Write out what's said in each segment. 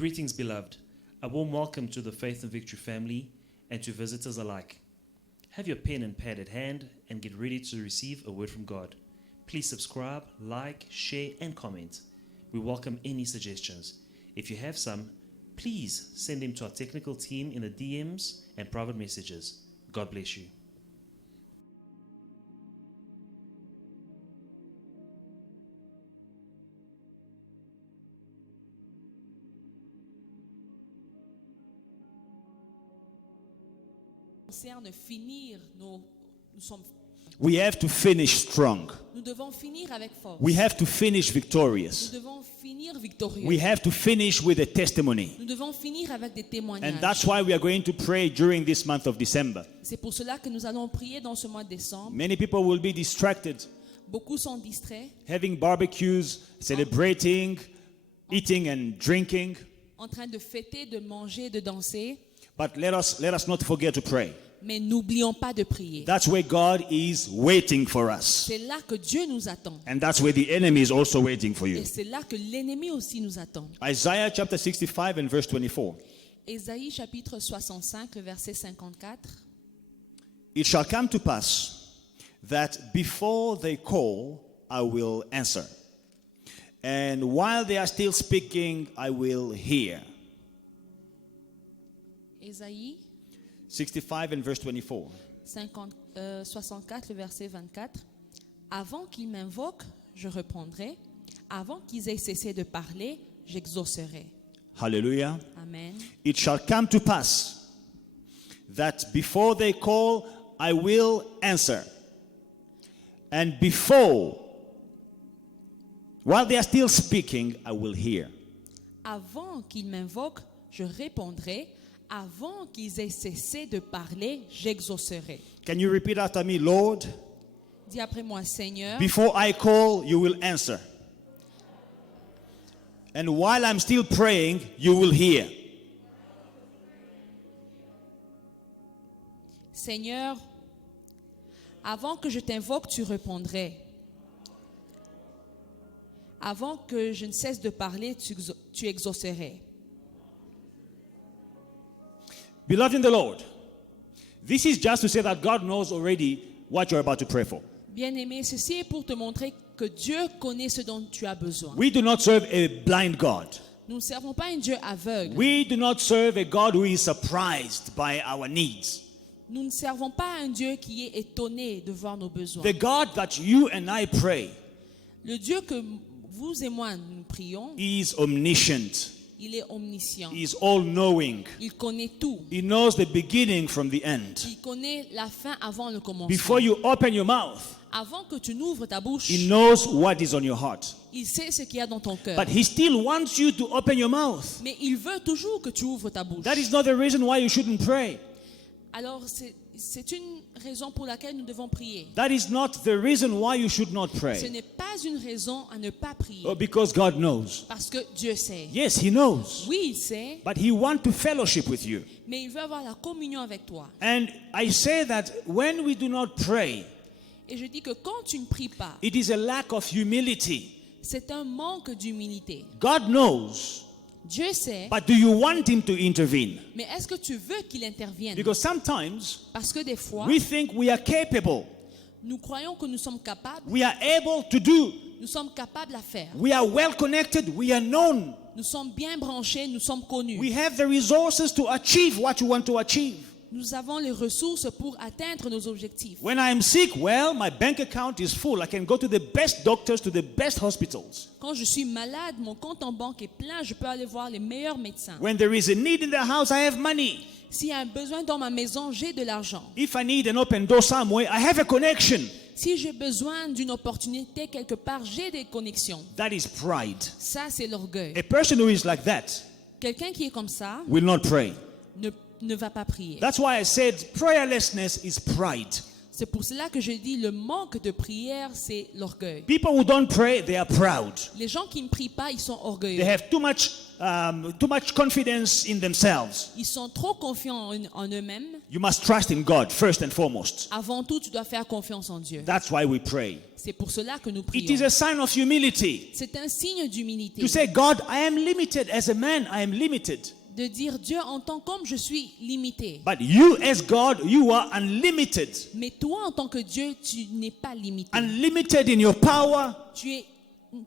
Greetings, beloved. A warm welcome to the Faith and Victory family and to visitors alike. Have your pen and pad at hand and get ready to receive a word from God. Please subscribe, like, share, and comment. We welcome any suggestions. If you have some, please send them to our technical team in the DMs and private messages. God bless you. We have to finish strong. Nous devons finir avec force. We have to finish victorious. Nous devons finir victorieux. We have to finish with a testimony. Nous devons finir avec des témoignages. And that's why we are going to pray during this month of December. C'est pour cela que nous allons prier dans ce mois de décembre. Many people will be distracted, Beaucoup sont distraits, having barbecues, celebrating, eating and drinking. en train de fêter, de manger, de danser. But let us not forget to pray. Mais n'oublions pas de prier. That's where God is waiting for us. C'est là que Dieu nous attend. And that's where the enemy is also waiting for you. Et c'est là que l'ennemi aussi nous attend. Isaiah chapter 65 and verse 24. Ésaïe chapitre 65, le verset 54. It shall come to pass that before they call, I will answer. And while they are still speaking, I will hear. Ésaïe 65 and verse 24. 64, le verset 24. Avant qu'ils m'invoquent, je répondrai. Avant qu'ils aient cessé de parler, j'exaucerai. Hallelujah. Amen. It shall come to pass that before they call, I will answer. And while they are still speaking, I will hear. Avant qu'ils m'invoquent, je répondrai. Avant qu'ils aient cessé de parler, j'exaucerai. Can you repeat after me, Lord? Dis après moi, Seigneur, Before I call, you will answer. And while I'm still praying, you will hear. Seigneur, avant que je t'invoque, tu répondrais. Avant que je ne cesse de parler, tu exaucerais. Beloved in the Lord, this is just to say that God knows already what you're about to pray for. Bien-aimé, ceci est pour te montrer que Dieu connaît ce dont tu as besoin. We do not serve a blind God. Nous ne servons pas un Dieu aveugle. We do not serve a God who is surprised by our needs. Nous ne servons pas un Dieu qui est étonné de voir nos besoins. The God that you and I pray Le Dieu que vous et moi nous prions, is omniscient. il est omniscient. He is all-knowing. Il connaît tout. He knows the beginning from the end. Il connaît la fin avant le commencement. Before you open your mouth, Avant que tu n'ouvres ta bouche, He knows what is on your heart. il sait ce qu'il y a dans ton cœur. But He still wants you to open your mouth. Mais il veut toujours que tu ouvres ta bouche. That is not the reason why you shouldn't pray. Alors c'est une raison pour laquelle nous devons prier. That is not the reason why you should not Ce pray. n'est pas une raison à ne pas prier. Oh, because God knows. Parce que Dieu sait. Yes, He knows. Oui, il sait, But He wants to fellowship with you. mais il veut avoir la communion avec toi. And I say that when we do not pray, Et je dis que quand tu ne pries pas, it is a lack of humility. c'est un manque d'humilité. God knows, Dieu sait, but do you want Him to intervene? mais est-ce que tu veux qu'il intervienne? Because sometimes Parce que des fois, we think we are capable, nous croyons que nous sommes capables, we are able to do, nous sommes capables à faire. we are well connected, we are known, Nous sommes bien branchés, nous sommes connus. we have the resources to achieve what you want to achieve. Nous avons les ressources pour atteindre nos objectifs. When I am sick, well, my bank account is full. I can go to the best doctors, to the best hospitals. Quand je suis malade, mon compte en banque est plein, je peux aller voir les meilleurs médecins. When there is a need in the house, I have money. S'il y a un besoin dans ma maison, j'ai de l'argent. If I need an open door somewhere, I have a connection. Si j'ai besoin d'une opportunité quelque part, j'ai des connexions. That is pride. Ça, c'est l'orgueil. A person who is like that Quelqu'un qui est comme ça will not pray. ne va pas prier. That's why I said prayerlessness is pride. C'est pour cela que je dis le manque de prière, c'est l'orgueil. People who don't pray, they are proud. Les gens qui ne prient pas, ils sont They orgueilleux. have too much confidence in themselves. Ils sont trop confiants en eux-mêmes. You must trust in God first and foremost. Avant tout, tu dois faire confiance en Dieu. That's why we pray. C'est pour cela que nous It is prions. a sign of humility C'est un signe d'humilité. to say, God, I am limited. As a man, I am limited. De dire, Dieu, en tant qu'homme, je suis limité. But you, as God, you are unlimited. Mais toi, en tant que Dieu, tu n'es pas limité. Unlimited in your power, Tu es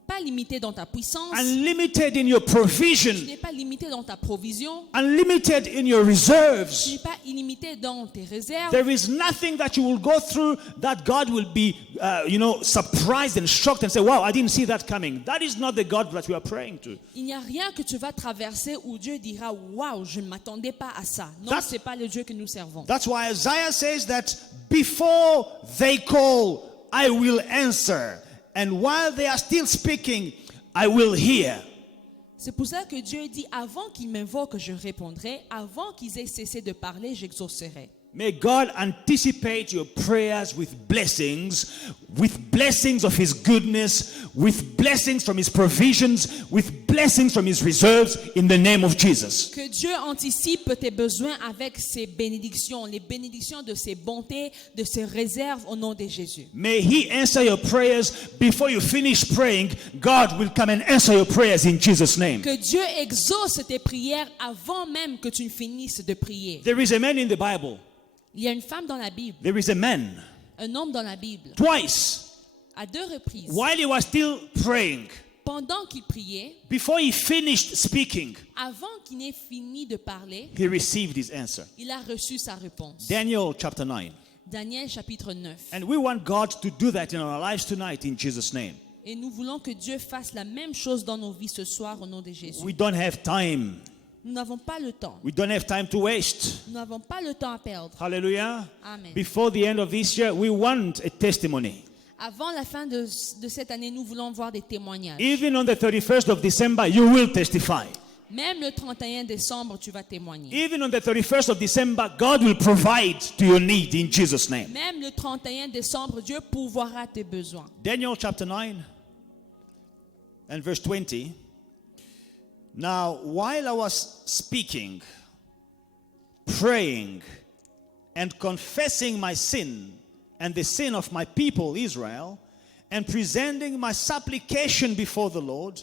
pas limité dans ta puissance. unlimited in your Tu provision, n'es pas limité dans ta provision. unlimited in your Tu reserves. n'es pas illimité dans tes réserves. There is nothing that you will go through that God will be, surprised and shocked and say, wow, I didn't see that coming. That is not the God that we are praying to. Il n'y a rien que tu vas traverser où Dieu dira, waouh, je ne m'attendais pas à ça. Non, That's- ce n'est pas le Dieu que nous servons. That's why Isaiah says that before they call, I will answer. And while they are still speaking, I will hear. C'est pour ça que Dieu dit, avant qu'ils m'invoquent, je répondrai. Avant qu'ils aient cessé de parler, j'exaucerai. May God anticipate your prayers with blessings of His goodness, with blessings from His provisions, with blessings from His reserves in the name of Jesus. Que Dieu anticipe tes besoins avec ses bénédictions, les bénédictions de ses bontés, de ses réserves au nom de Jésus. May He answer your prayers before you finish praying. God will come and answer your prayers in Jesus' name. Que Dieu exauce tes prières avant même que tu ne finisses de prier. There is a man in the Bible. Il y a une femme dans la Bible, There is a man. un homme dans la Bible, Twice, à 2 reprises, while he was still praying, pendant qu'il priait, before he finished speaking, avant qu'il n'ait fini de parler, he received his answer. il a reçu sa réponse. Daniel chapter 9. Daniel chapitre 9. And we want God to do that in our lives tonight in Jesus' name. Et nous voulons que Dieu fasse la même chose dans nos vies ce soir au nom de Jésus. We don't have time. Nous n'avons pas le temps. We don't have time to waste. Nous n'avons pas le temps à perdre. Hallelujah. Amen. Before the end of this year, we want a testimony. Avant la fin de cette année, nous voulons voir des témoignages. Even on the 31st of December, you will testify. Même le 31 décembre, tu vas témoigner. Even on the 31st of December, God will provide to your need in Jesus' name. Même le 31 décembre, Dieu pourvoira tes besoins. Daniel chapter 9 and verse 20. Now, while I was speaking, praying, and confessing my sin and the sin of my people Israel, and presenting my supplication before the Lord,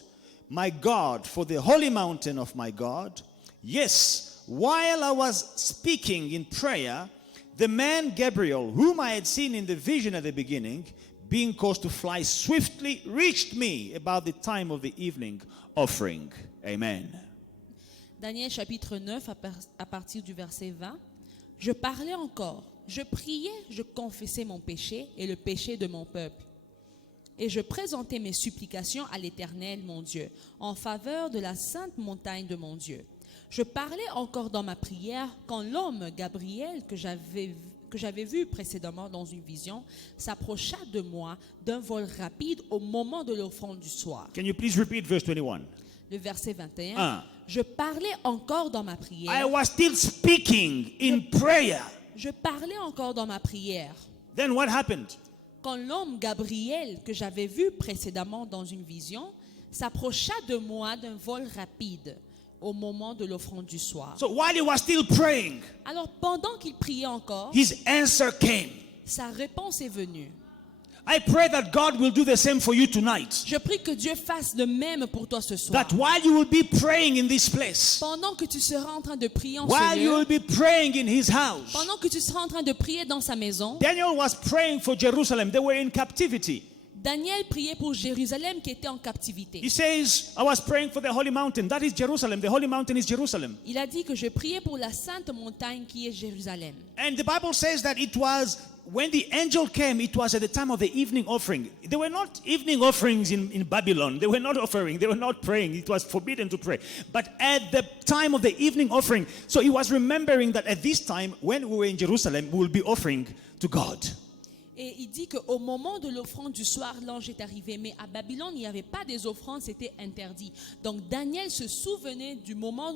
my God, for the holy mountain of my God, yes, while I was speaking in prayer, the man Gabriel, whom I had seen in the vision at the beginning, being caused to fly swiftly, reached me about the time of the evening offering. Amen. Daniel chapitre 9 à partir du verset 20. Je parlais encore, je priais, je confessais mon péché et le péché de mon peuple. Et je présentais mes supplications à l'Éternel, mon Dieu, en faveur de la sainte montagne de mon Dieu. Je parlais encore dans ma prière quand l'homme Gabriel que j'avais vu précédemment dans une vision s'approcha de moi d'un vol rapide au moment de l'offrande du soir. Can you please repeat verse 21? Le verset 21. Ah. Je parlais encore dans ma I prière. was still speaking in prayer. Je parlais encore dans ma prière. Then what happened? Quand l'homme Gabriel que j'avais vu précédemment dans une vision s'approcha de moi d'un vol rapide au moment de l'offrande du soir. So while he was still praying, Alors pendant qu'il priait encore, his answer came. sa réponse est venue. I pray that God will do the same for you tonight. Je prie que Dieu fasse de même pour toi ce soir. That while you will be praying in this place, Pendant que tu seras en train de prier en while ce you lieu, will be praying in his house, pendant que tu seras en train de prier dans sa maison, Daniel was praying for Jerusalem. They were in captivity. Daniel priait pour Jérusalem qui était en captivité. He says, I was praying for the holy mountain. That is Jerusalem. The holy mountain is Jerusalem. Il a dit que je priais pour la sainte montagne qui est Jérusalem. And the Bible says that it was when the angel came, it was at the time of the evening offering. There were not evening offerings in Babylon. They were not offering. They were not praying. It was forbidden to pray. But at the time of the evening offering, so he was remembering that at this time, when we were in Jerusalem, we will be offering to God. Et il dit qu'au moment de l'offrande du soir, l'ange est arrivé. Mais à Babylone, il n'y avait pas des offrandes, c'était interdit. Donc Daniel se souvenait du moment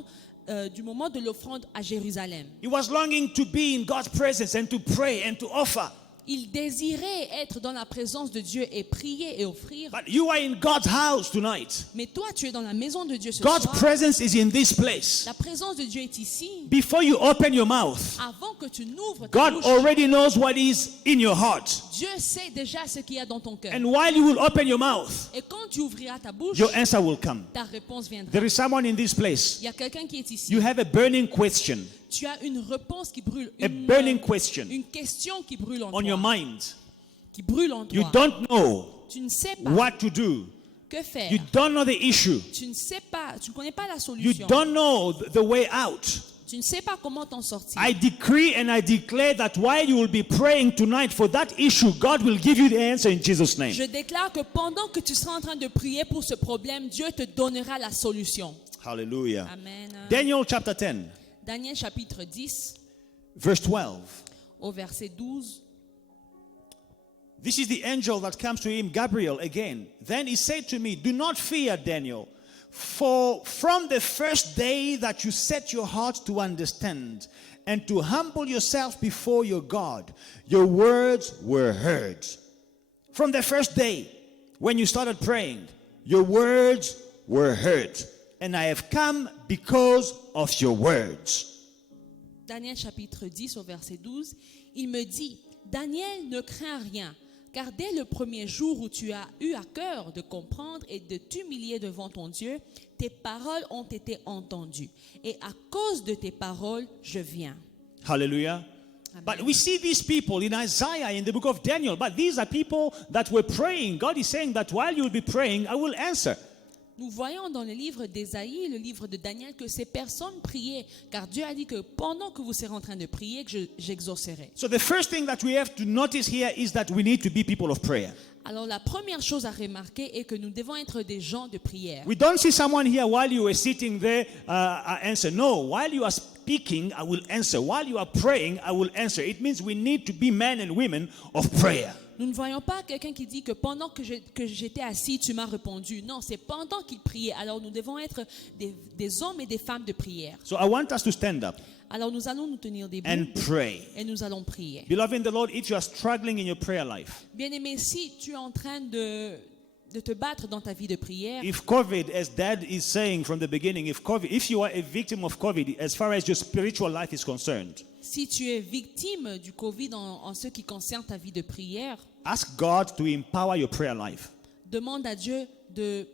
de l'offrande à Jérusalem. He was longing to be in God's presence and to pray and to offer. Il désirait être dans la présence de Dieu et prier et offrir. But you are in God's house tonight. Mais toi, tu es dans la maison de Dieu ce God's soir. presence is in this place. La présence de Dieu est ici. Before you open your mouth, Avant que tu n'ouvres ta God bouche, already knows what is in your heart. Dieu sait déjà ce qu'il y a dans ton cœur. And while you will open your mouth, Et quand tu ouvriras ta bouche, your answer will come. ta réponse viendra. There is someone in this place. Il y a quelqu'un qui est ici. You have a burning question, Tu as une réponse qui brûle. a burning question Une question qui brûle en on your toi. mind. Qui brûle en You toi. don't know Tu ne sais pas what to do. que faire. You don't know the issue. Tu ne sais pas, tu ne connais pas la You solution. don't know the way out. Tu ne sais pas comment t'en sortir. I decree and I declare that while you will be praying tonight for that issue, God will give you the answer in Jesus' name. Je déclare que pendant que tu seras en train de prier pour ce problème, Dieu te donnera la solution. Hallelujah. Amen. Daniel chapter 10, Daniel chapitre 10 verse 12. au verset 12. This is the angel that comes to him, Gabriel, again. Then he said to me, do not fear, Daniel, for from the first day that you set your heart to understand and to humble yourself before your God, your words were heard. From the first day when you started praying, your words were heard. And I have come because of your words. Daniel chapitre 10 au verset 12. Il me dit, Daniel, ne crains rien, car dès le premier jour où tu as eu à cœur de comprendre et de t'humilier devant ton Dieu, tes paroles ont été entendues. Et à cause de tes paroles, je viens. Hallelujah. But we see these people in Isaiah, in the book of Daniel, but these are people that were praying. God is saying that while you will be praying, I will answer. Nous voyons dans le livre d'Ésaïe, le livre de Daniel, que ces personnes priaient, car Dieu a dit que pendant que vous serez en train de prier, que j'exaucerai. So the first thing that we have to notice here is that we need to be people of prayer. Alors la première chose à remarquer est que nous devons être des gens de prière. We don't see someone here while you were sitting there answer. No, while you are speaking, I will answer. While you are praying, I will answer. It means we need to be men and women of prayer. Nous ne voyons pas quelqu'un qui dit que pendant que j'étais assis, tu m'as répondu. Non, c'est pendant qu'il priait. Alors nous devons être des hommes et des femmes de prière. So I want us to stand up Alors nous allons nous tenir debout and pray. et nous allons prier. Beloved in the Lord, if you are struggling in your prayer life, Bien-aimé, si tu es en train de te battre dans ta vie de prière, if COVID, as Dad is saying from the beginning, if you are a victim of COVID, as far as your spiritual life is concerned, si tu es victime du Covid en ce qui concerne ta vie de prière, ask God to empower your prayer life. demande à Dieu de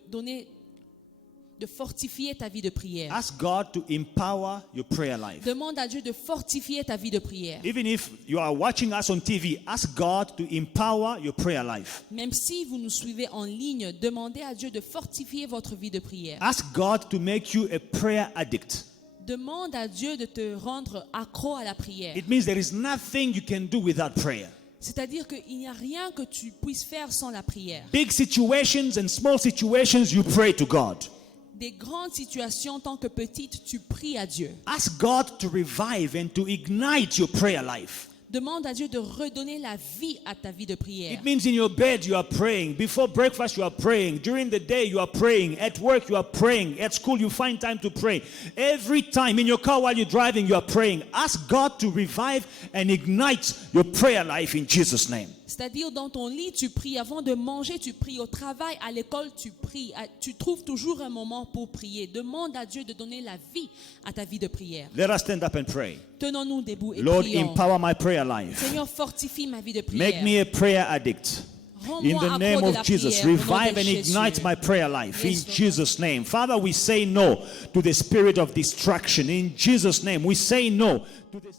fortifier ta vie de prière. Ask God to empower your prayer life. Demande à Dieu de fortifier ta vie de prière. Even if you are watching us on TV, ask God to empower your prayer life. Même si vous nous suivez en ligne, demandez à Dieu de fortifier votre vie de prière. Ask God to make you a prayer addict. Demande à Dieu de te rendre accro à la prière. It means there is nothing you can do without prayer. C'est-à-dire qu'il n'y a rien que tu puisses faire sans la prière. Big situations and small situations, you pray to God. Des grandes situations tant que petites, tu pries à Dieu. Ask God to revive and to ignite your prayer life. Demande à Dieu de redonner la vie à ta vie de prière. It means in your bed you are praying. Before breakfast you are praying. During the day you are praying. At work you are praying. At school you find time to pray. Every time in your car while you're driving you are praying. Ask God to revive and ignite your prayer life in Jesus' name. C'est-à-dire dans ton lit, tu pries. Avant de manger, tu pries. Au travail, à l'école, tu pries. Tu trouves toujours un moment pour prier. Demande à Dieu de donner la vie à ta vie de prière. Let us stand up and pray. Tenons-nous debout et Lord, prions. empower my prayer life. Seigneur, fortifie ma vie de prière. Make me a prayer addict. In Rends-moi the accro name de of la Jesus, prière, au nom de revive and Jésus. ignite my prayer life. In Yes, Lord. Jesus' name. Father, we say no to the spirit of distraction. In Jesus' name, we say no to the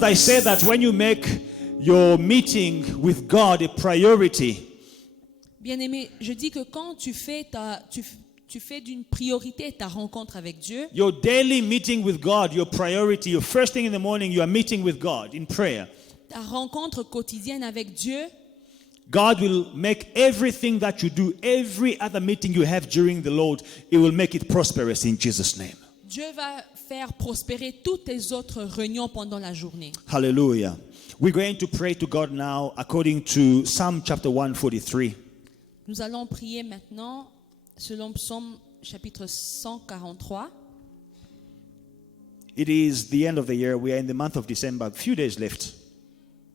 I say that when you make your meeting with God a priority, Bien-aimé, je dis que quand tu fais d'une priorité ta rencontre avec Dieu, your daily meeting with God, your priority, your first thing in the morning, you are meeting with God in prayer. ta rencontre quotidienne avec Dieu, God will make everything that you do, every other meeting you have during the Lord, it will make it prosperous in Jesus' name. Dieu va faire prospérer toutes tes autres réunions pendant la journée. Hallelujah. We're going to pray to God now according to Psalm chapter 143. Nous allons prier maintenant selon Psaume chapitre 143. It is the end of the year. We are in the month of December. A few days left.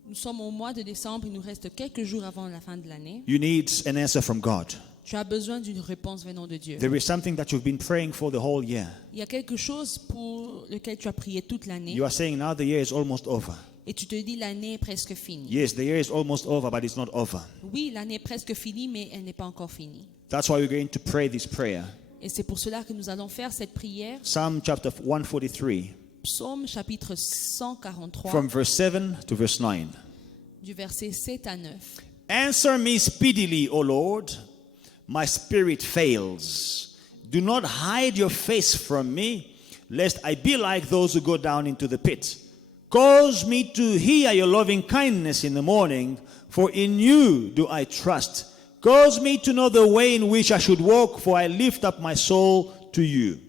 Nous sommes au mois de décembre, il nous reste quelques jours avant la fin de l'année. You need an answer from God. Tu as besoin d'une réponse venant de Dieu. There is something that you've been praying for the whole year. Il y a quelque chose pour lequel tu as prié toute l'année You are saying now the year is almost over. et tu te dis l'année est presque finie. Yes, the year is almost over, but it's not over. Oui, l'année est presque finie, mais elle n'est pas encore finie. That's why we're going to pray this prayer. Et c'est pour cela que nous allons faire cette prière. Psalm chapter 143, Psaume chapitre 143, from verse 7 to verse 9. du verset 7 à 9. Answer me speedily, O Lord. My spirit fails. Do not hide your face from me, lest I be like those who go down into the pit. Cause me to hear your loving kindness in the morning, for in you do I trust. Cause me to know the way in which I should walk, for I lift up my soul to you.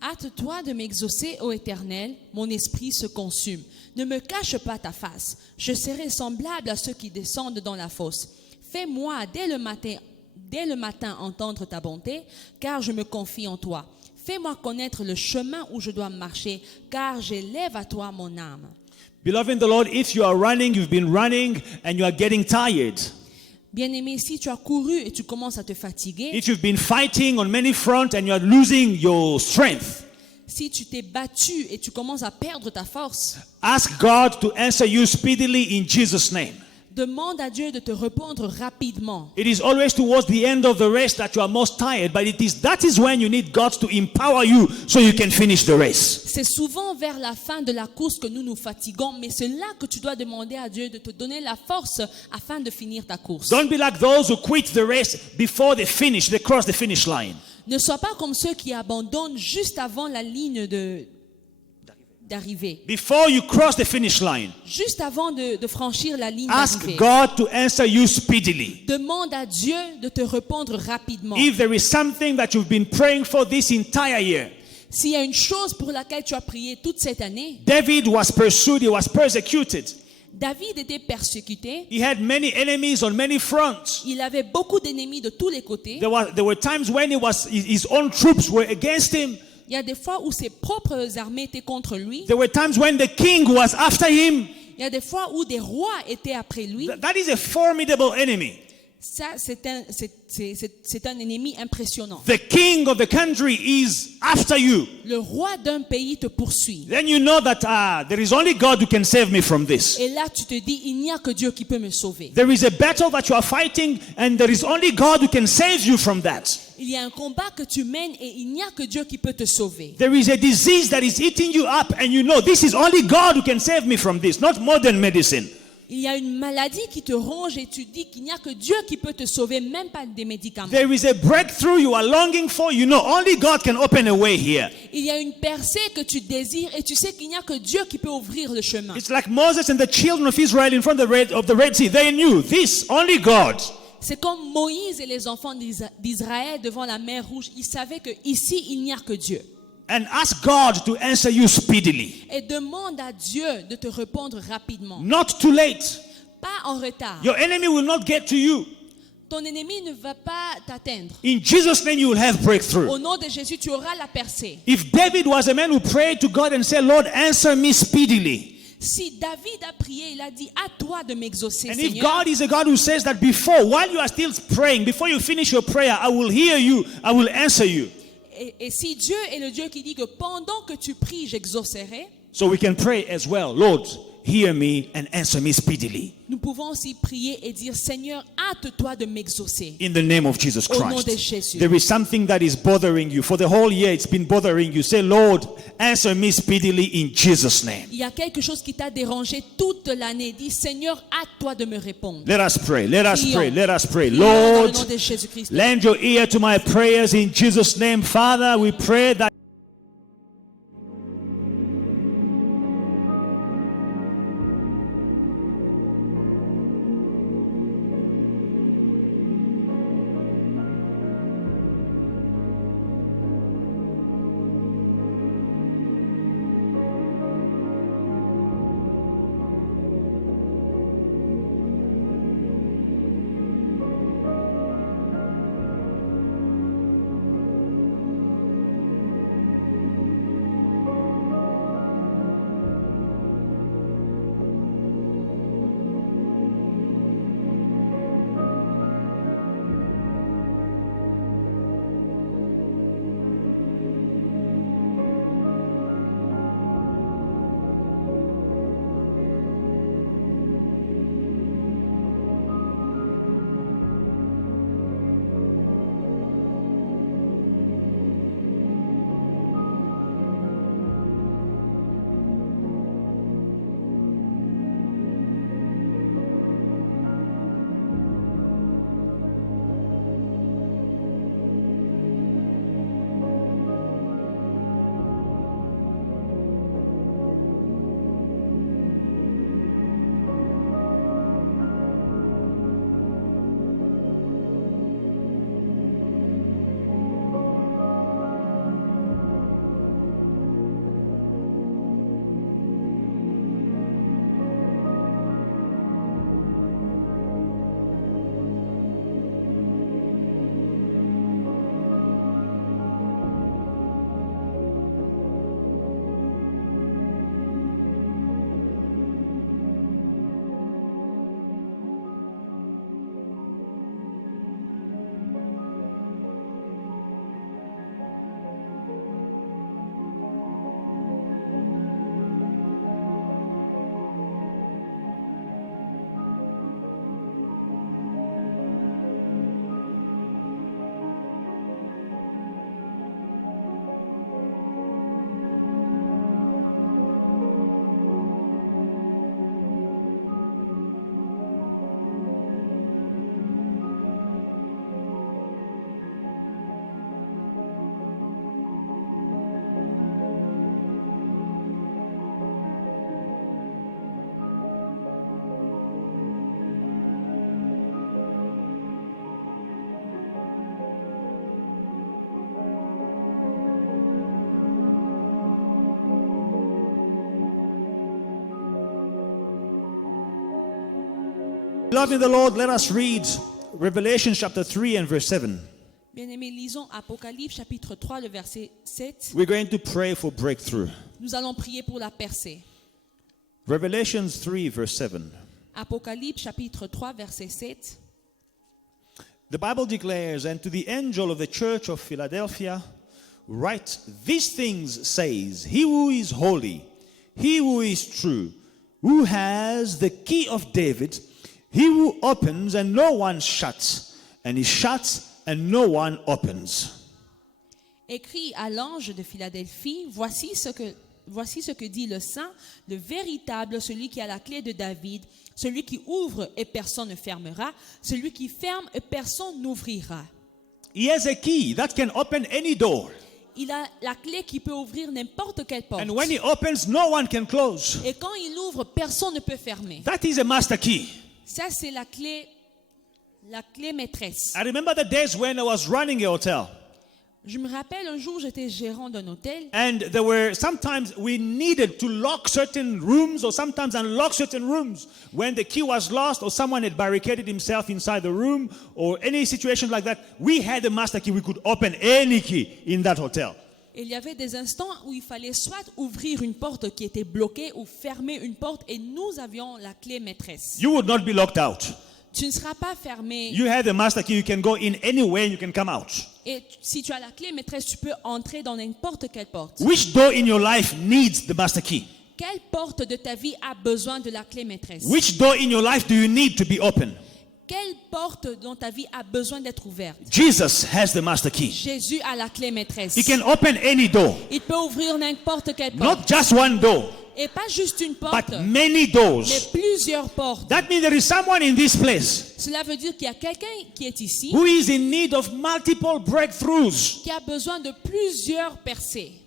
Hâte-toi de m'exaucer, ô Éternel, mon esprit se consume. Ne me cache pas ta face. Je serai semblable à ceux qui descendent dans la fosse. Fais-moi dès le matin entendre ta bonté, car je me confie en toi. Fais-moi connaître le chemin où je dois marcher, car j'élève à toi mon âme. Beloved in the Lord, if you are running, you've been running, and you are getting tired. Bien-aimé, si tu as couru et tu commences à te fatiguer, If you've been fighting on many fronts and you are losing your strength, si tu t'es battu et tu commences à perdre ta force, ask God to answer you speedily in Jesus' name. demande à Dieu de te répondre rapidement. It is always towards the end of the race that you are most tired, but that is when you need God to empower you so you can finish the race. C'est souvent vers la fin de la course que nous nous fatiguons, mais c'est là que tu dois demander à Dieu de te donner la force afin de finir ta course. Don't be like those who quit the race before they cross the finish line. Ne sois pas comme ceux qui abandonnent juste avant la ligne d'arrivée. Before you cross the finish line, Juste avant de franchir la ligne ask d'arrivée. God to answer you speedily. Demande à Dieu de te répondre rapidement. If there is something that you've been praying for this entire year, S'il y a une chose pour laquelle tu as prié toute cette année, David was pursued, he was persecuted. David était persécuté. He had many enemies on many fronts. Il avait beaucoup d'ennemis de tous les côtés. There were times when his own troops were against him. Il y a des fois où ses propres armées étaient contre lui. There were times when the king was after him. Il y a des fois où des rois étaient après lui. That is a formidable enemy. Ça, c'est un ennemi impressionnant. The king of the country is after you. Le roi d'un pays te poursuit. Then you know that there is only God who can save me from this. Et là, tu te dis, il n'y a que Dieu qui peut me sauver. There is a battle that you are fighting, and there is only God who can save you from that. Il y a un combat que tu mènes et il n'y a que Dieu qui peut te sauver. There is a disease that is eating you up, and you know this is only God who can save me from this, not modern medicine. Il y a une maladie qui te ronge et tu dis qu'il n'y a que Dieu qui peut te sauver, même pas des médicaments. There is a breakthrough you are longing for. You know only God can open a way here. Il y a une percée que tu désires et tu sais qu'il n'y a que Dieu qui peut ouvrir le chemin. It's like Moses and the children of Israel in front of the Red Sea. They knew this, only God. C'est comme Moïse et les enfants d'Israël devant la mer Rouge. Ils savaient que ici il n'y a que Dieu. And ask God to answer you speedily. Et demande à Dieu de te répondre rapidement. Not too late. Pas en retard. Your enemy will not get to you. Ton ennemi ne va pas t'atteindre. In Jesus' name you will have breakthrough. Au nom de Jésus, tu auras la percée. If David was a man who prayed to God and said, Lord, answer me speedily. Si David a prié, il a dit, à toi de m'exaucer, And if Seigneur. God is a God who says that before, while you are still praying, before you finish your prayer, I will hear you, I will answer you. Et si Dieu est le Dieu qui dit que pendant que tu pries, j'exaucerai, So we can pray as well. Lord, hear me and answer me speedily. Nous pouvons aussi prier et dire, Seigneur, hâte-toi de m'exaucer. In the name of Jesus Au nom de Christ. Jésus. There is something that is bothering you. For the whole year, it's been bothering you. Say, Lord, answer me speedily in Jesus' name. Il y a quelque chose qui t'a dérangé toute l'année. Dis, Seigneur, hâte-toi de me répondre. Let us pray. Let us pray. Let us pray. Prions dans le Lord, nom de Jésus-Christ. lend your ear to my prayers in Jesus' name. Father, we pray that Beloved in the Lord, let us read Revelation chapter 3 and verse 7. Bien-aimés, lisons Apocalypse chapitre 3, le verset 7. We're going to pray for breakthrough. Nous allons prier pour la percée. Revelation 3 verse 7. Apocalypse chapitre 3, verset 7. The Bible declares, and to the angel of the church of Philadelphia, write, these things says, he who is holy, he who is true, who has the key of David, he who opens and no one shuts, and he shuts and no one opens. Écrit à l'ange de Philadelphie, voici ce que dit le saint, le véritable, celui qui a la clé de David, celui qui ouvre et personne ne fermera, celui qui ferme et personne n'ouvrira. He has a key that can open any door. Il a la clé qui peut ouvrir n'importe quelle porte. And when he opens, no one can close. Et quand il ouvre, personne ne peut fermer. That is a master key. Ça, c'est la clé maîtresse. I remember the days when I was running a hotel. Je me rappelle un jour, j'étais gérant d'un hôtel. And there were sometimes we needed to lock certain rooms or sometimes unlock certain rooms when the key was lost or someone had barricaded himself inside the room or any situation like that. We had a master key. We could open any key in that hotel. Il y avait des instants où il fallait soit ouvrir une porte qui était bloquée ou fermer une porte et nous avions la clé maîtresse. You would not be locked out. Tu ne seras pas fermé. You had a master key. You can go in anywhere and you can come out. Et si tu as la clé maîtresse, tu peux entrer dans n'importe quelle porte. Which door in your life needs the master key? Quelle porte de ta vie a besoin de la clé maîtresse? Which door in your life do you need to be open? Quelle porte dans ta vie a besoin d'être ouverte? Jesus has the master key. Jésus a la clé maîtresse. He can open any door. Il peut ouvrir n'importe quelle porte. Not just one door, Et pas juste une porte, but many mais doors. plusieurs portes. That means there is someone in this place Cela veut dire qu'il y a quelqu'un qui est ici who is in need of multiple breakthroughs qui a besoin de plusieurs percées.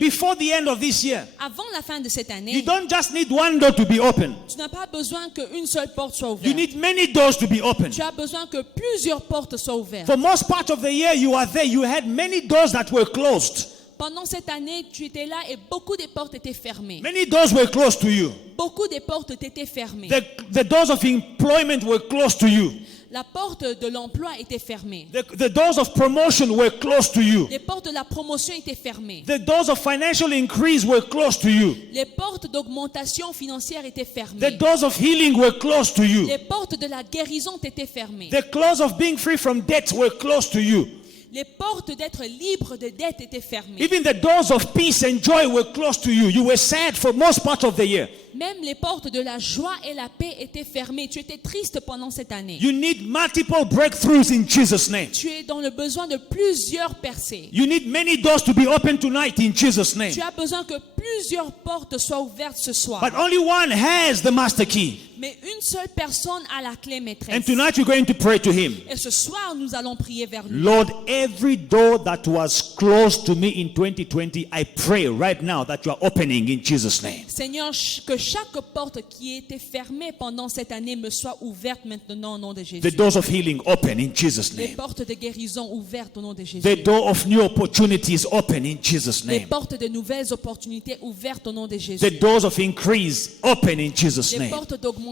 before the end of this year. Avant la fin de cette You année, don't just need one door to be open. tu n'as pas besoin qu'une seule porte soit You ouverte. need many doors to be open. Tu as besoin que plusieurs portes soient ouvertes. For most part of the year you are there, you had many doors that were closed. Pendant cette année, tu étais là et beaucoup de portes étaient fermées. Many doors were closed to you. Beaucoup de portes étaient fermées. The doors of employment were closed to you. La porte de l'emploi était fermée. The doors of promotion were closed to you. Les portes de la promotion étaient fermées. The doors of financial increase were closed to you. Les portes d'augmentation financière étaient The fermées. doors of healing were closed to you. Les portes de la guérison étaient fermées. The doors of being free from debt were closed to you. Les portes d'être libre de dette étaient fermées. Even the doors of peace and joy were closed to you. You were sad for most part of the year. Même les portes de la joie et la paix étaient fermées. Tu étais triste pendant cette année. You need multiple breakthroughs in Jesus' name. Tu es dans le besoin de plusieurs percées. You need many doors to be open tonight in Jesus' name. Tu as besoin que plusieurs portes soient ouvertes ce soir. But only one has the master key. Mais une seule personne a la clé maîtresse. And tonight you're going to pray to him. Et ce soir, nous allons prier vers lui. Lord, every door that was closed to me in 2020, I pray right now that you are opening in Jesus' name. Seigneur, que chaque porte qui était fermée pendant cette année me soit ouverte maintenant au nom de Jésus. The doors of healing open in Jesus' Les name. portes de guérison ouvertes au nom de Jésus. The door of new opportunities open in Jesus' Les name. portes de nouvelles opportunités ouvertes au nom de Jésus. The doors of increase open in Jesus' Les name. portes d'augmentation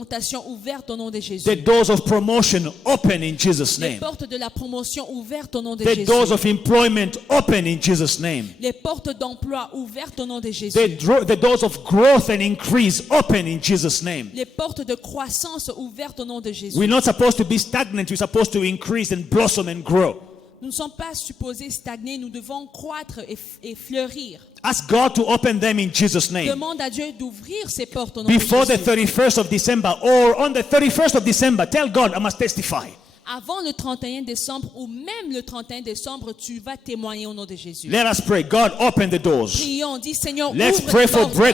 ouvertes au nom de Jésus. The doors of promotion open in Jesus' Les name. portes de la promotion ouvertes au nom de The Jésus. doors of employment open in Jesus' name. Les portes d'emploi ouvertes au nom de Jésus. The doors of growth and increase open in Jesus' name. Les portes de croissance ouvertes au nom de Jésus. We're not supposed to be stagnant. We're supposed to increase and blossom and grow. Nous ne sommes pas supposés stagner, nous devons croître et fleurir. Ask God to open them in Jesus' name. Demande à Dieu d'ouvrir ces portes au nom Before de the Jésus. 31st of December or on the 31st of December, tell God, I must testify. Avant le 31 décembre ou même le 31 décembre, tu vas témoigner au nom de Jésus. Let us pray. God, open the doors. Prions, dis Seigneur, Let's ouvre pray les for portes. breakthrough.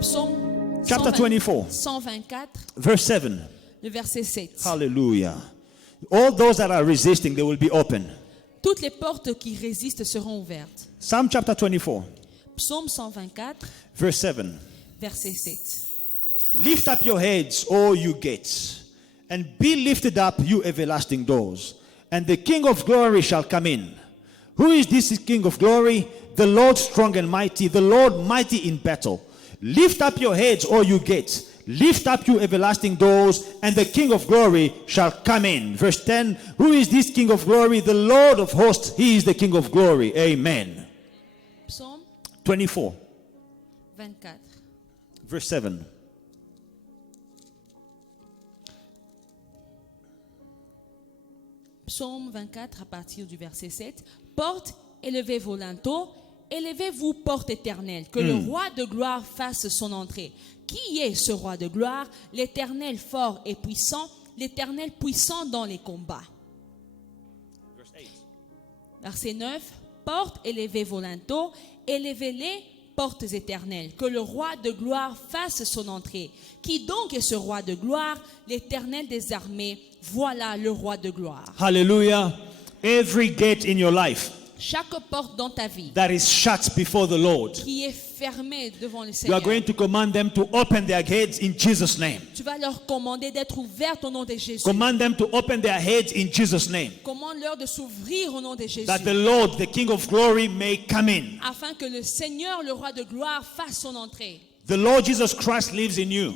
Psaume Chapter 24, 124, verse 7. le verset 7. Hallelujah. All those that are resisting, they will be open. Toutes les portes qui résistent seront ouvertes. Psalm chapter 24, Psaume 124, verse 7. verset 7. Lift up your heads, O you gates, and be lifted up, you everlasting doors, and the King of glory shall come in. Who is this King of glory? The Lord strong and mighty, the Lord mighty in battle. Lift up your heads, O you gates. Lift up, you everlasting doors, and the King of glory shall come in. Verse 10. Who is this King of glory? The Lord of hosts. He is the King of glory. Amen. Psaume 24, 24. verse 7. Psaume 24 à partir du verset 7. Porte, élevez vos linteaux, élevez-vous, porte éternelle, que le roi de gloire fasse son entrée. Qui est ce roi de gloire? L'Éternel fort et puissant, l'Éternel puissant dans les combats. Verset 9. Porte, élevez vos linteaux, élevez-les, portes éternelles, que le roi de gloire fasse son entrée. Qui donc est ce roi de gloire? L'Éternel des armées, voilà le roi de gloire. Hallelujah. Every gate in your life Chaque porte dans ta vie that is shut before the Lord, qui est fermée devant le you Seigneur, are going to command them to open their gates in Jesus' name. tu vas leur commander d'être ouvertes au nom de Jésus. Command them to open their heads in Jesus' name. Commande-leur de s'ouvrir au nom de Jésus, That the Lord, the King of glory, may come in. afin que le Seigneur, le roi de gloire, fasse son entrée. The Lord Jesus Christ lives in you.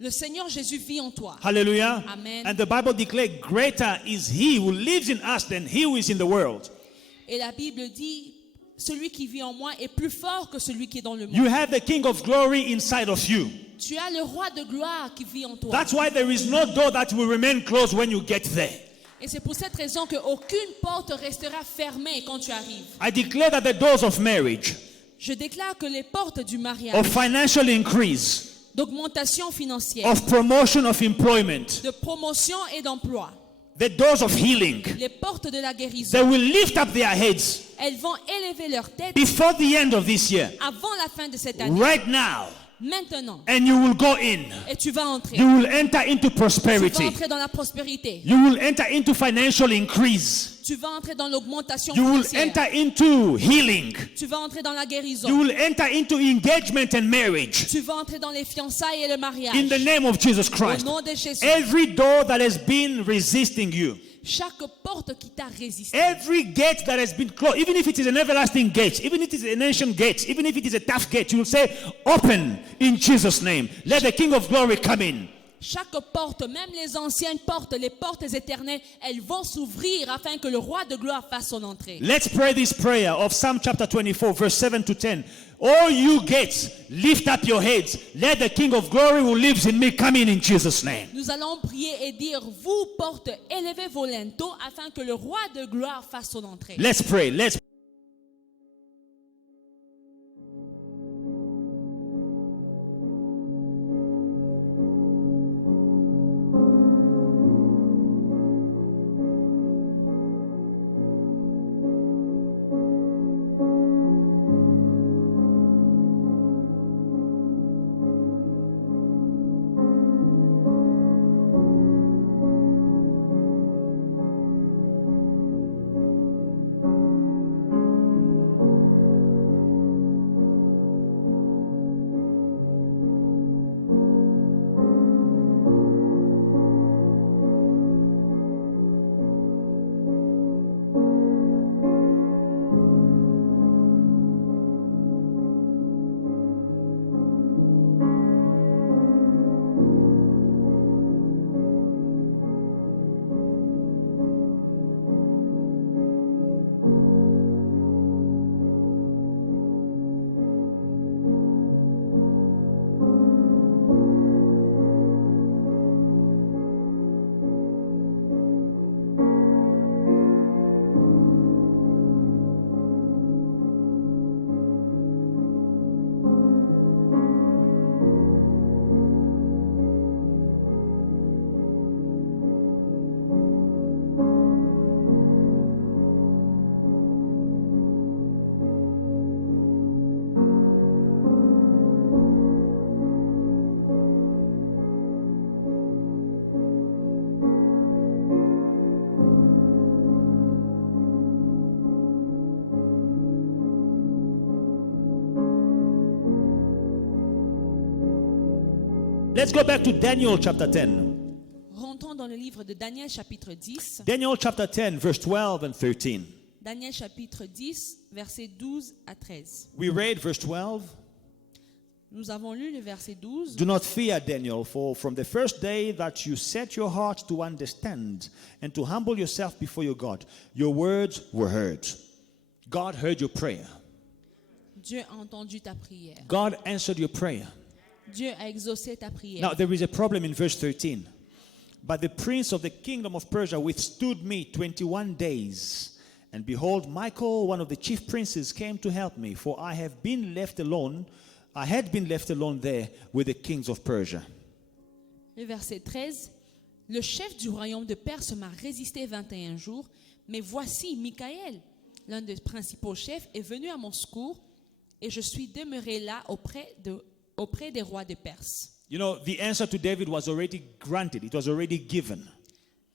Le Seigneur Jésus vit en toi. Hallelujah. Amen. And the Bible declares, greater is he who lives in us than he who is in the world. Et la Bible dit, celui qui vit en moi est plus fort que celui qui est dans le You monde. have the King of glory inside of you. Tu as le roi de gloire qui vit en toi. That's why there is no door that will remain closed when you get there. Et c'est pour cette raison qu'aucune porte restera fermée quand tu arrives. I declare that the doors of marriage, Je déclare que les portes du mariage, of financial increase, d'augmentation financière, of promotion of employment, de promotion et d'emploi, the doors of healing, les portes de la guérison, they will lift up their heads elles vont élever leur tête before the end of this year, avant la fin de cette année. right now, Maintenant. and you will go in. Et tu vas entrer. You will enter into Tu vas prosperity. entrer dans la prospérité. You will enter into financial increase. Tu vas entrer dans l'augmentation You will financière. enter into healing. Tu vas entrer dans la guérison. You will enter into engagement and marriage. Tu vas entrer dans les fiançailles et le mariage. In the name of Jesus Au Christ. nom de Jésus. Every door that has been resisting you, Chaque porte qui t'a résisté, every gate that has been closed, even if it is an everlasting gate, even if it is an ancient gate, even if it is a tough gate, you will say, open in Jesus' name. Let the King of glory come in. chaque porte, même les anciennes portes, les portes éternelles, elles vont s'ouvrir afin que le roi de gloire fasse son entrée. Let's pray this prayer of Psalm chapter 24, verse 7 to 10. All you gates, lift up your heads. Let the King of glory who lives in me come in Jesus' name. Nous allons prier et dire, vous portes, élevez vos linteaux afin que le roi de gloire fasse son entrée. Let's pray. Let's Let's go back to Daniel chapter 10. Rentrons dans le livre de Daniel chapitre 10. Daniel chapter 10, verse 12 and 13. Daniel chapitre 10, versets 12 à 13. We read verse 12. Nous avons lu le verset 12. Do not fear, Daniel, for from the first day that you set your heart to understand and to humble yourself before your God, your words were heard. God heard your prayer. Dieu a entendu ta prière. God answered your prayer. Dieu a exaucé ta prière. Now, there is a problem in verse 13. But the prince of the kingdom of Persia withstood me 21 days. And behold, Michael, one of the chief princes, came to help me, for I had been left alone there with the kings of Persia. Le verset 13. Le chef du royaume de Perse m'a résisté 21 jours, mais voici Michaël, l'un des principaux chefs, est venu à mon secours, et je suis demeuré là auprès des rois de Perse. You know, the answer to David was already granted. It was already given.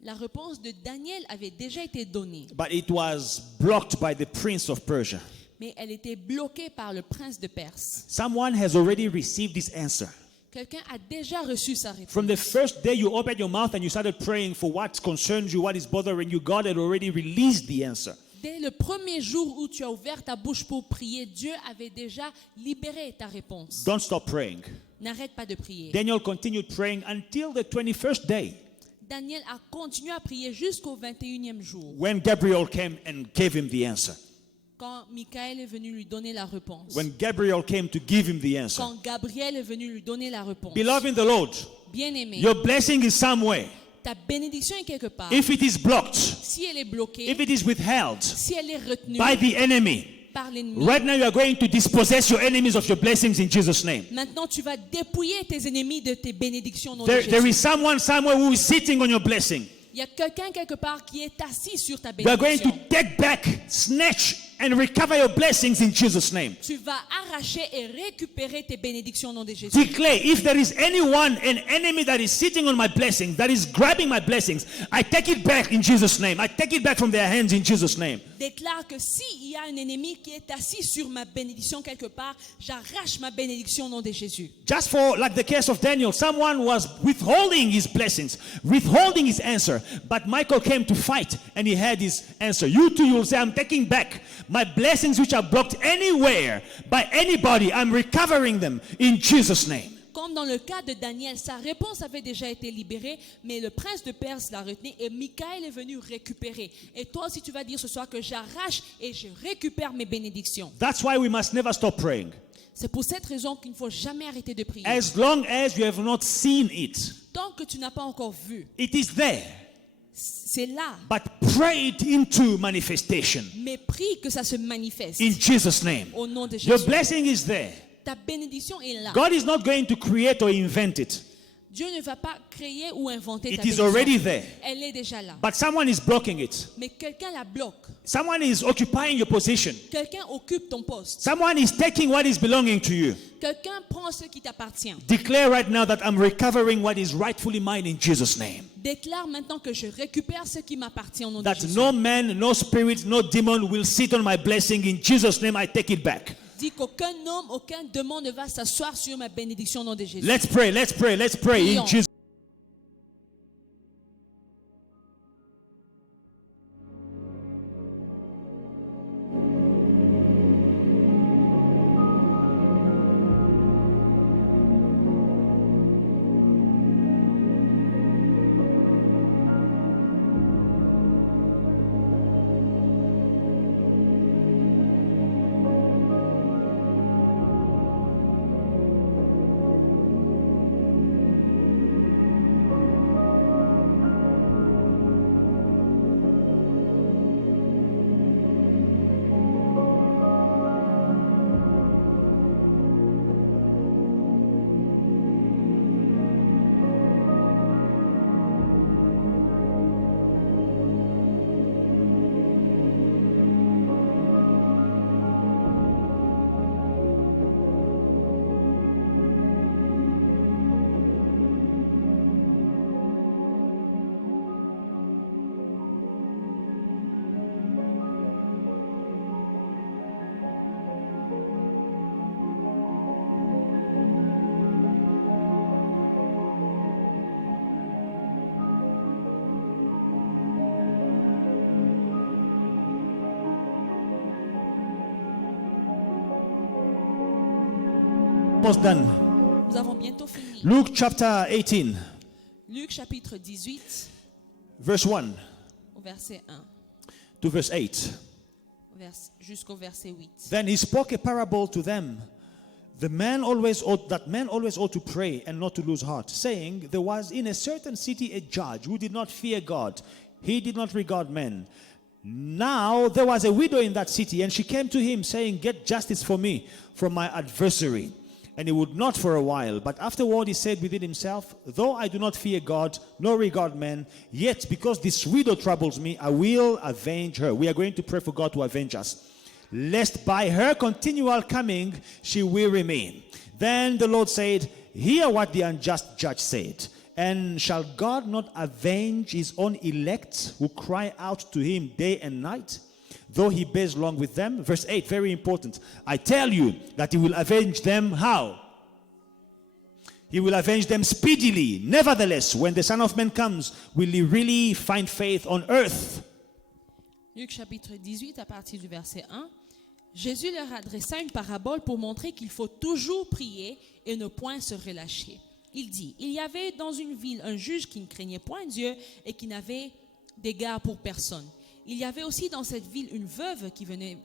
La réponse de Daniel avait déjà été donnée, But it was blocked by the prince of Persia. mais elle était bloquée par le prince de Perse. Someone has already received this answer. Quelqu'un a déjà reçu sa réponse. From the first day you opened your mouth and you started praying for what concerns you, what is bothering you, God had already released the answer. Dès le premier jour où tu as ouvert ta bouche pour prier, Dieu avait déjà libéré ta réponse. Don't stop praying. N'arrête pas de prier. Daniel continued praying until the 21st day Daniel a continué à prier jusqu'au 21e jour, when Gabriel came and gave him the answer. quand Michaël est venu lui donner la réponse. When Gabriel came to give him the answer. Quand Gabriel est venu lui donner la réponse. Beloved in the Lord, Bien-aimé, your blessing is somewhere. ta bénédiction est quelque part. If it is blocked, Si elle est bloquée, if it is withheld si elle est retenue by the enemy, par l'ennemi, right now you are going to dispossess your enemies of your blessings in Jesus' name. maintenant tu vas dépouiller tes ennemis de tes bénédictions au nom de There Jésus. is someone somewhere who is sitting on your blessing. Il y a quelqu'un quelque part qui est assis sur ta You are going to bénédiction. take back, snatch, and recover your blessings in Jesus' name. Tu vas arracher et récupérer tes bénédictions au nom de Jésus. Declare, if there is anyone, an enemy that is sitting on my blessings, that is grabbing my blessings, I take it back in Jesus' name. I take it back from their hands in Jesus' name. Déclare que s'il y a un ennemi qui est assis sur ma bénédiction quelque part, j'arrache ma bénédiction au nom de Jésus. Just for, like the case of Daniel, someone was withholding his blessings, withholding his answer. But Michael came to fight and he had his answer. You too, you will say, I'm taking back my blessings which are blocked anywhere by anybody. I'm recovering them in Jesus' name. Comme dans le cas de Daniel, sa réponse avait déjà été libérée, mais le prince de Perse l'a retenu et Michaël est venu récupérer. Et toi aussi tu vas dire ce soir que j'arrache et je récupère mes bénédictions. That's why we must never stop praying. C'est pour cette raison qu'il ne faut jamais arrêter de prier. As long as you have not seen it, Tant que tu n'as pas encore vu, it is there. c'est là. But pray it into manifestation Mais prie que ça se manifeste in Jesus' name. au nom de Your Jésus. blessing is there. Ta bénédiction est là. God is not going to create or invent it. Dieu ne va pas créer ou inventer ta It is bénédiction. already there. Elle est déjà là. But someone is blocking it. Mais quelqu'un la bloque. Someone is occupying your position. Quelqu'un occupe ton poste. Someone is taking what is belonging to you. Quelqu'un prend ce qui t'appartient. Declare right now that I'm recovering what is rightfully mine in Jesus' name. Déclare maintenant que je récupère ce qui m'appartient au nom de That Jésus. no man, no spirit, no demon will sit on my blessing. In Jesus' name, I take it back. Dis qu'aucun homme, aucun démon ne va s'asseoir sur ma bénédiction au nom de Jésus. Let's pray, let's pray, let's pray in Prions. Jesus' Almost done. Nous avons bientôt fini. Luke chapter 18, Luc chapitre 18, verse 1 au verset 1 to verse 8. Jusqu'au verset 8. Then he spoke a parable to them. That man always ought to pray and not to lose heart, saying, there was in a certain city a judge who did not fear God. He did not regard men. Now there was a widow in that city, and she came to him, saying, get justice for me from my adversary. And he would not for a while. But afterward he said within himself, though I do not fear God, nor regard men, yet because this widow troubles me, I will avenge her. We are going to pray for God to avenge us, lest by her continual coming she weary me. Then the Lord said, hear what the unjust judge said. And shall God not avenge his own elect who cry out to him day and night, though he bears long with them? Verse 8, very important. I tell you that he will avenge them how? He will avenge them speedily. Nevertheless, when the Son of Man comes, will he really find faith on earth? Luc chapitre 18 à partir du verset 1. Jésus leur adressa une parabole pour montrer qu'il faut toujours prier et ne point se relâcher. Il dit, il y avait dans une ville un juge qui ne craignait point Dieu et qui n'avait d'égard pour personne. Il y avait aussi dans cette ville une veuve qui venait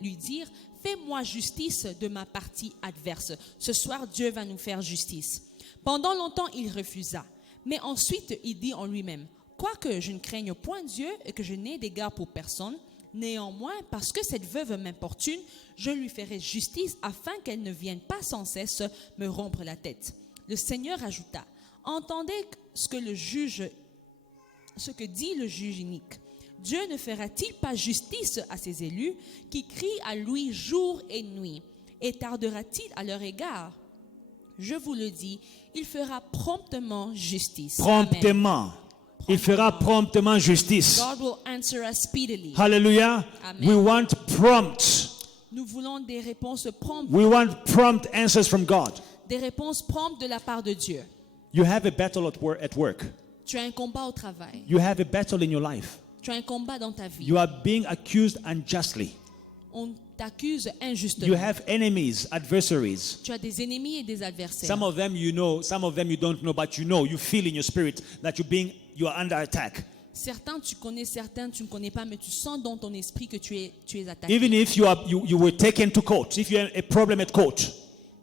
lui dire, fais-moi justice de ma partie adverse. Ce soir, Dieu va nous faire justice. Pendant longtemps, il refusa. Mais ensuite, il dit en lui-même, quoique je ne craigne point Dieu et que je n'ai d'égard pour personne, néanmoins, parce que cette veuve m'importune, je lui ferai justice afin qu'elle ne vienne pas sans cesse me rompre la tête. Le Seigneur ajouta, entendez ce que dit le juge inique. Dieu ne fera-t-il pas justice à ses élus qui crient à lui jour et nuit? Et tardera-t-il à leur égard? Je vous le dis, il fera promptement justice. Promptement. Amen. Il fera promptement justice. God will answer us speedily. Hallelujah. Amen. We want prompt. Nous voulons des réponses promptes, We want prompt answers from God. des réponses promptes de la part de Dieu. You have a battle at work. Tu as un combat au travail. You have a battle in your life. Tu as un combat dans ta vie. You are being accused unjustly. On t'accuse injustement. You have enemies, adversaries. Tu as des ennemis et des adversaires. Some of them you know, some of them you don't know, but you feel in your spirit that you are under attack. Certains tu connais, certains tu ne connais pas, mais tu sens dans ton esprit que tu es attaqué. Even if you were taken to court, if you have a problem at court,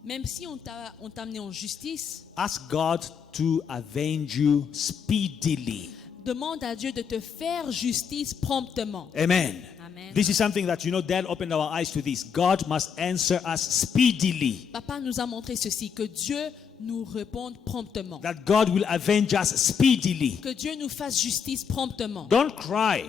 Même si on t'a amené en justice, ask God to avenge you speedily. demande à Dieu de te faire justice promptement. Amen. Amen. This is something that, Dad opened our eyes to this. God must answer us speedily. Papa nous a montré ceci, que Dieu nous réponde promptement. That God will avenge us speedily. Que Dieu nous fasse justice promptement. Don't cry.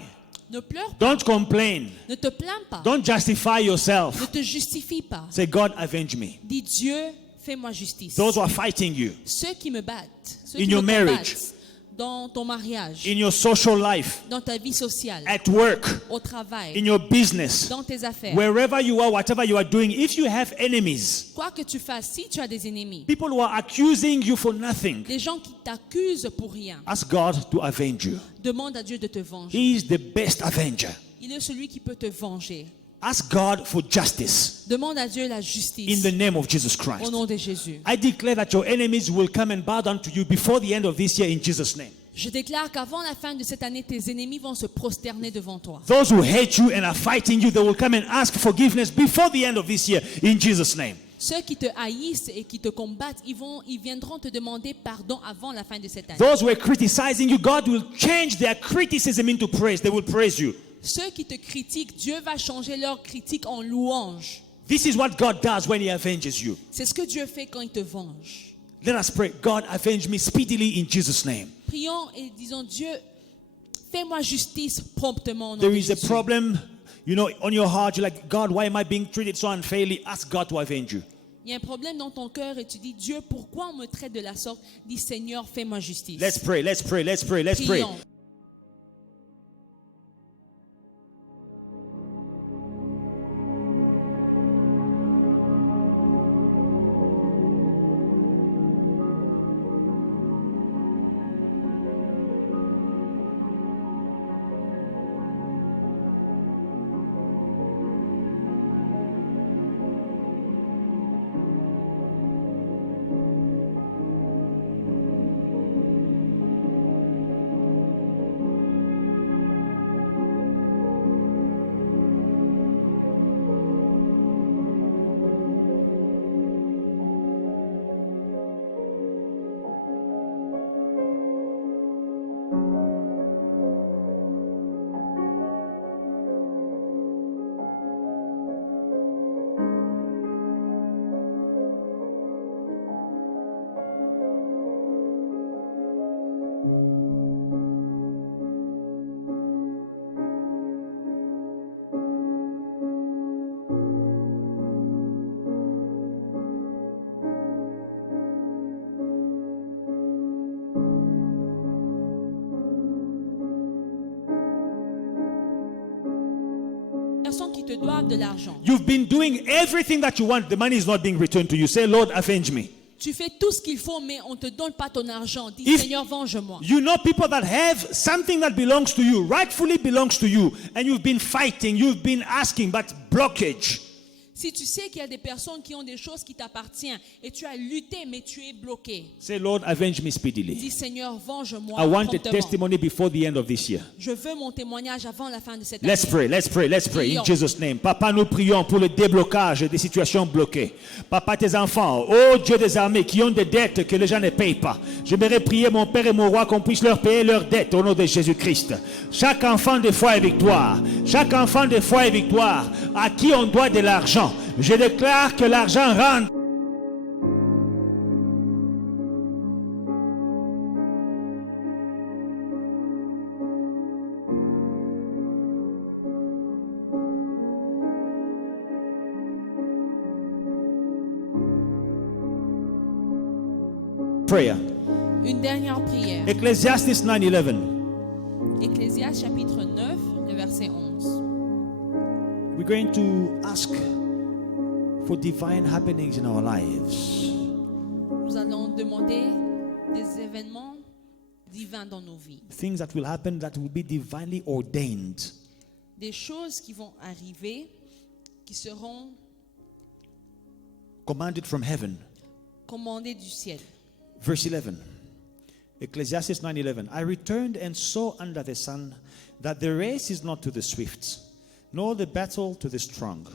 Ne pleure pas, Don't complain. ne te plains pas, Don't justify ne yourself. te justifie pas. Say, God, avenge me. Dis Dieu, fais-moi justice. Those who are fighting you Ceux qui me battent, ceux In qui your me marriage, combattent, dans ton mariage, in your social life, dans ta vie sociale, at work, au travail, in your business, dans tes affaires. wherever you are, whatever you are doing, if you have enemies, Quoi que tu fasses, si tu as des ennemis, people who are accusing you for nothing, des gens qui t'accusent pour rien, ask God to avenge you. demande à Dieu de te venger. He is the best avenger. Il est celui qui peut te venger. Ask God for justice Demande à Dieu la in justice the name of Jesus au Christ. nom de Jésus. I declare that your enemies will come and bow down to you before the end of this year in Jesus' name. Je déclare qu'avant la fin de cette année, tes ennemis vont se prosterner devant toi. Those who hate you and are fighting you, they will come and ask forgiveness before the end of this year in Jesus' name. Ceux qui te haïssent et qui te combattent, ils viendront te demander pardon avant la fin de cette année. Those who are criticizing you, God will change their criticism into praise. They will praise you. Ceux qui te critiquent, Dieu va changer leur critique en louange. This is what God does when He avenges you. C'est ce que Dieu fait quand il te venge. Let us pray. God, avenge me speedily in Jesus' name. Prions et disons, Dieu, fais-moi justice promptement au nom There de is a Jésus. problem, on your heart. You're like, God, why am I being treated so unfairly? Ask God to avenge you. Il y a un problème dans ton cœur et tu dis, Dieu, pourquoi on me traite de la sorte? Dis, Seigneur, fais-moi justice. Let's pray. Let's pray. Let's pray. Let's pray. Prions. te doivent de l'argent. You've been doing everything that you want. The money is not being returned to you. Say, Lord, avenge me. Tu fais tout ce qu'il faut, mais on ne te donne pas ton argent. Dis, If Seigneur, venge-moi. you know people that have something that belongs to you, rightfully belongs to you, and you've been fighting, you've been asking, but blockage. Si tu sais qu'il y a des personnes qui ont des choses qui t'appartiennent et tu as lutté, mais tu es bloqué. Say, Lord, avenge me speedily. Dis, Seigneur, venge-moi I want a promptement. testimony before the end of this year. Je veux mon témoignage avant la fin de cette année. Let's pray, let's pray, let's pray in Prions. Jesus' name. Papa, nous prions pour le déblocage des situations bloquées. Papa, tes enfants, oh Dieu des armées, qui ont des dettes que les gens ne payent pas. J'aimerais prier, mon Père et mon Roi, qu'on puisse leur payer leurs dettes au nom de Jésus-Christ. Chaque enfant de foi et victoire, chaque enfant de foi et victoire, à qui on doit de l'argent, je déclare que l'argent rentre. Prayer. Une dernière prière. Ecclesiastes 9:11. Ecclésiaste chapitre 9, le verset 11. We're going to ask for divine happenings in our lives. Nous allons demander des événements divins dans nos vies. Things that will happen that will be divinely ordained. Des choses qui vont arriver, qui seront Commanded from heaven. commandées du ciel. Verse 11. Ecclesiastes 9:11. I returned and saw under the sun that the race is not to the swift, nor the battle to the strong,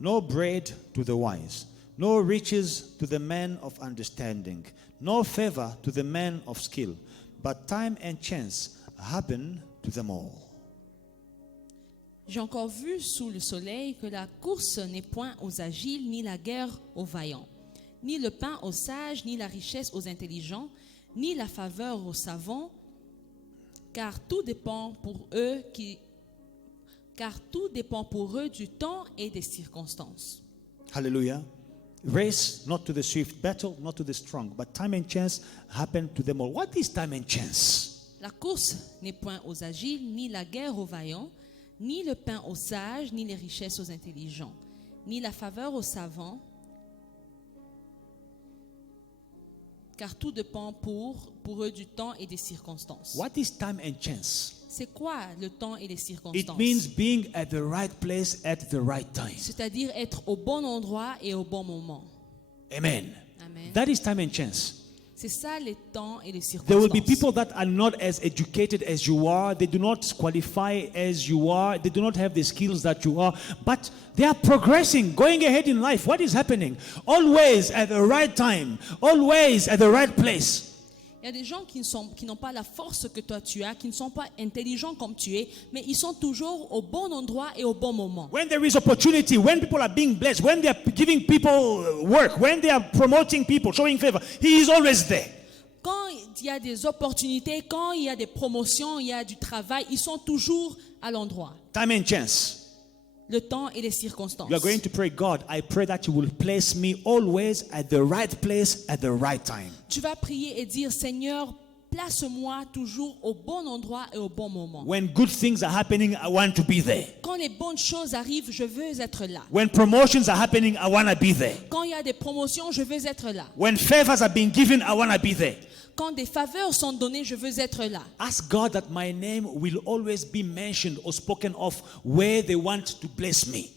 nor bread to the wise, nor riches to the man of understanding, nor favor to the man of skill, but time and chance happen to them all. J'ai encore vu sous le soleil que la course n'est point aux agiles, ni la guerre aux vaillants, ni le pain aux sages, ni la richesse aux intelligents, ni la faveur aux savants, car tout dépend pour eux du temps et des circonstances. Hallelujah. Race not to the swift, battle not to the strong, but time and chance happen to them all. What is time and chance? La course n'est point aux agiles, ni la guerre aux vaillants, ni le pain aux sages, ni les richesses aux intelligents, ni la faveur aux savants, car tout dépend pour eux du temps et des circonstances. What is time and chance? C'est quoi le temps et les It circonstances? means being at the right place at the right time. C'est-à-dire être au bon endroit et au bon moment. Amen. Amen. That is time and chance. C'est ça les temps et les circonstances. There will be people that are not as educated as you are. They do not qualify as you are. They do not have the skills that you are. But they are progressing, going ahead in life. What is happening? Always at the right time. Always at the right place. Il y a des gens qui n'ont pas la force que toi tu as, qui ne sont pas intelligents comme tu es, mais ils sont toujours au bon endroit et au bon moment. When there is opportunity, when people are being blessed, when they are giving people work, when they are promoting people, showing favor, he is always there. Quand il y a des opportunités, quand il y a des promotions, il y a du travail, ils sont toujours à l'endroit. Time and chance. Le temps et les circonstances. You are going to pray, God, I pray that you will place me always at the right place at the right time. Tu vas prier et dire, Seigneur, place-moi toujours au bon endroit et au bon moment. When good things are happening, I want to be there. Quand les bonnes choses arrivent, je veux être là. When promotions are happening, I want to be there. Quand il y a des promotions, je veux être là. When favors are being given, I want to be there. Quand des faveurs sont données, je veux être là. Ask God that my name will always be mentioned or spoken of where they want to bless me.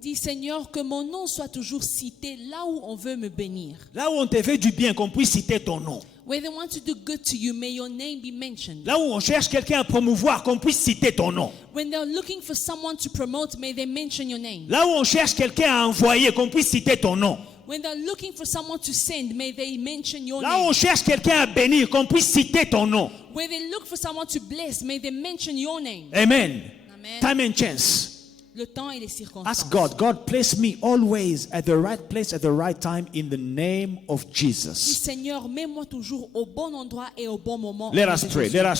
Dis, Seigneur, que mon nom soit toujours cité là où on veut me bénir. Là où on te fait du bien, qu'on puisse citer ton nom. Where they want to do good to you, may your name be mentioned. Là où on cherche quelqu'un à promouvoir, qu'on puisse citer ton nom. When they're looking for someone to promote, may they mention your name. Là où on cherche quelqu'un à envoyer, qu'on puisse citer ton nom. When they're looking for someone to send, may they mention your Là où name. on cherche quelqu'un à bénir, qu'on puisse citer ton nom. Where they look for someone to bless, may they mention your name. Amen. Amen. Time and chance. Le temps et les circonstances. Ask God, God, place me always at the right place at the right time in the name of Dis, Jesus. Seigneur, mets-moi toujours au bon endroit et au bon moment. Let Au nom us de pray. Jésus. Let us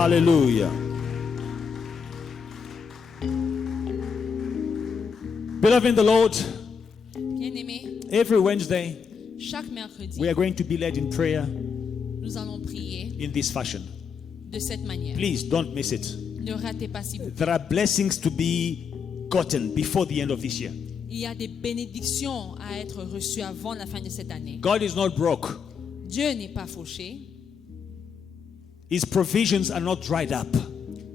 Hallelujah. Beloved in the Lord, Bien-aimés, every Wednesday chaque mercredi, we are going to be led in prayer nous allons prier in this fashion. de cette manière. Please don't miss it. Ne ratez pas si vous. There are blessings to be gotten before the end of this year. Il y a des bénédictions à être reçues avant la fin de cette année. God is not broke. Dieu n'est pas fauché. His provisions are not dried up.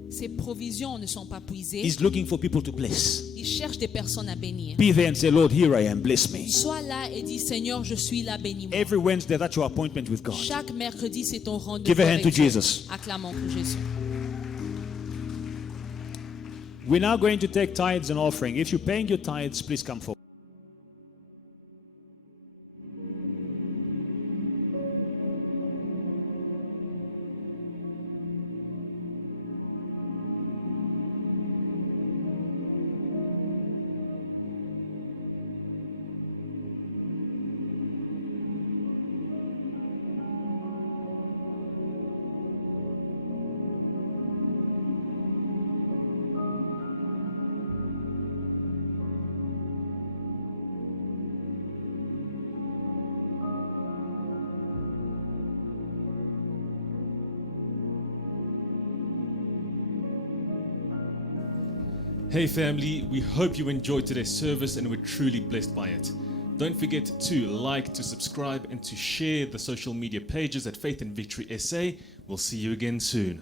Ses provisions ne sont pas puisées. He's looking for people to bless. Il cherche des personnes à bénir. Be there and say, Lord, here I am, bless me. Sois là et dis, Seigneur, je suis là, bénis-moi. Every Wednesday, that's your appointment with God. Chaque mercredi, c'est ton rendez-vous Give a hand avec to Dieu. Jesus. Acclamons pour Jésus. We're now going to take tithes and offering. If you're paying your tithes, please come forward. Hey family, we hope you enjoyed today's service and were truly blessed by it. Don't forget to like, to subscribe and to share the social media pages at Faith and Victory SA. We'll see you again soon.